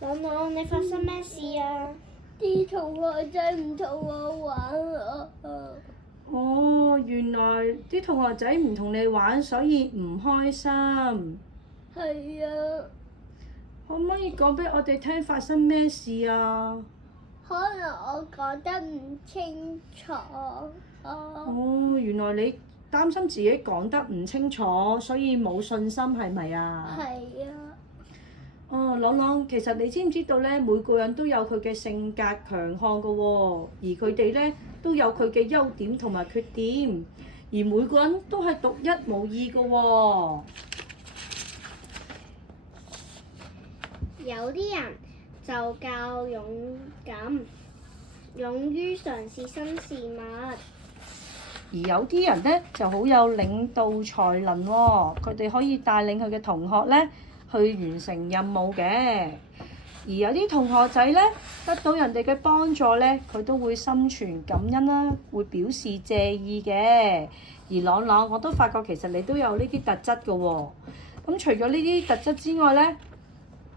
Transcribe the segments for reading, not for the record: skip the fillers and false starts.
朗朗，你發生咩事啊？啲同學仔唔同我玩啊！哦，原來啲同學仔唔同你玩，所以唔開心。係啊，可唔可以講俾我哋聽發生咩事啊？可能我講得唔清楚啊。哦，原來你擔心自己講得唔清楚，所以冇信心，係咪啊？係啊。哦，朗朗，其實你知唔知道咧？每個人都有佢嘅性格強項㗎喎，而佢哋咧都有佢嘅優點同埋缺點，而每個人都係獨一無二㗎喎。有啲人就較勇敢，勇於嘗試新事物。而有啲人咧就好有領導才能喎，佢哋可以帶領佢嘅同學咧去完成任務嘅。而有啲同學仔咧得到人哋嘅幫助咧，佢都會心存感恩啦，會表示謝意嘅。而朗朗，我都發覺其實你都有呢啲特質嘅喎。咁除咗呢啲特質之外咧，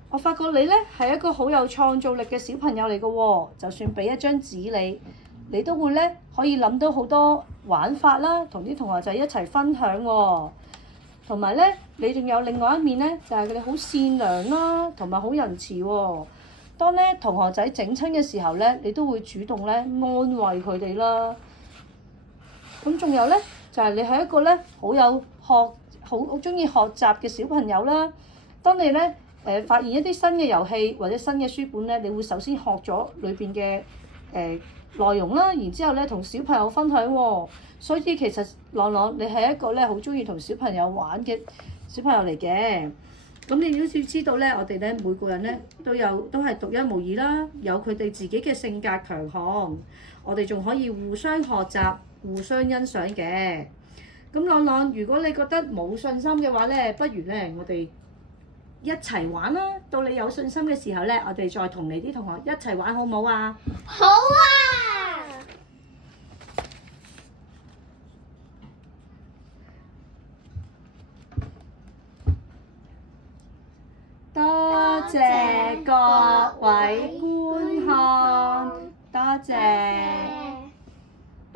我發覺你咧係一個好有創造力嘅小朋友嚟嘅喎。就算俾一張紙你都會咧可以諗到好多玩法啦，同啲同學仔一齊分享喎。同埋咧，你仲有另外一面咧，就係佢哋好善良啦，同埋好仁慈喎。當咧同學仔整親嘅時候咧，你都會主動咧安慰佢哋啦。咁仲有咧，就係你係一個咧好中意學習嘅小朋友啦。當你咧發現一啲新嘅遊戲或者新嘅書本咧，你會首先學咗裏邊嘅內容啦，然之後咧同小朋友分享喎。所以其實朗朗你係一個咧好中意同小朋友玩嘅小朋友嚟嘅。咁你都要知道咧，我哋咧每個人咧都係獨一無二啦，有佢哋自己嘅性格強項。我哋仲可以互相學習、互相欣賞嘅。咁朗朗，如果你覺得冇信心嘅話咧，不如咧我哋一齊玩啦！到你有信心嘅時候咧，我哋再同你啲同學一齊玩，好唔好啊？好啊！多謝各位觀看，多謝。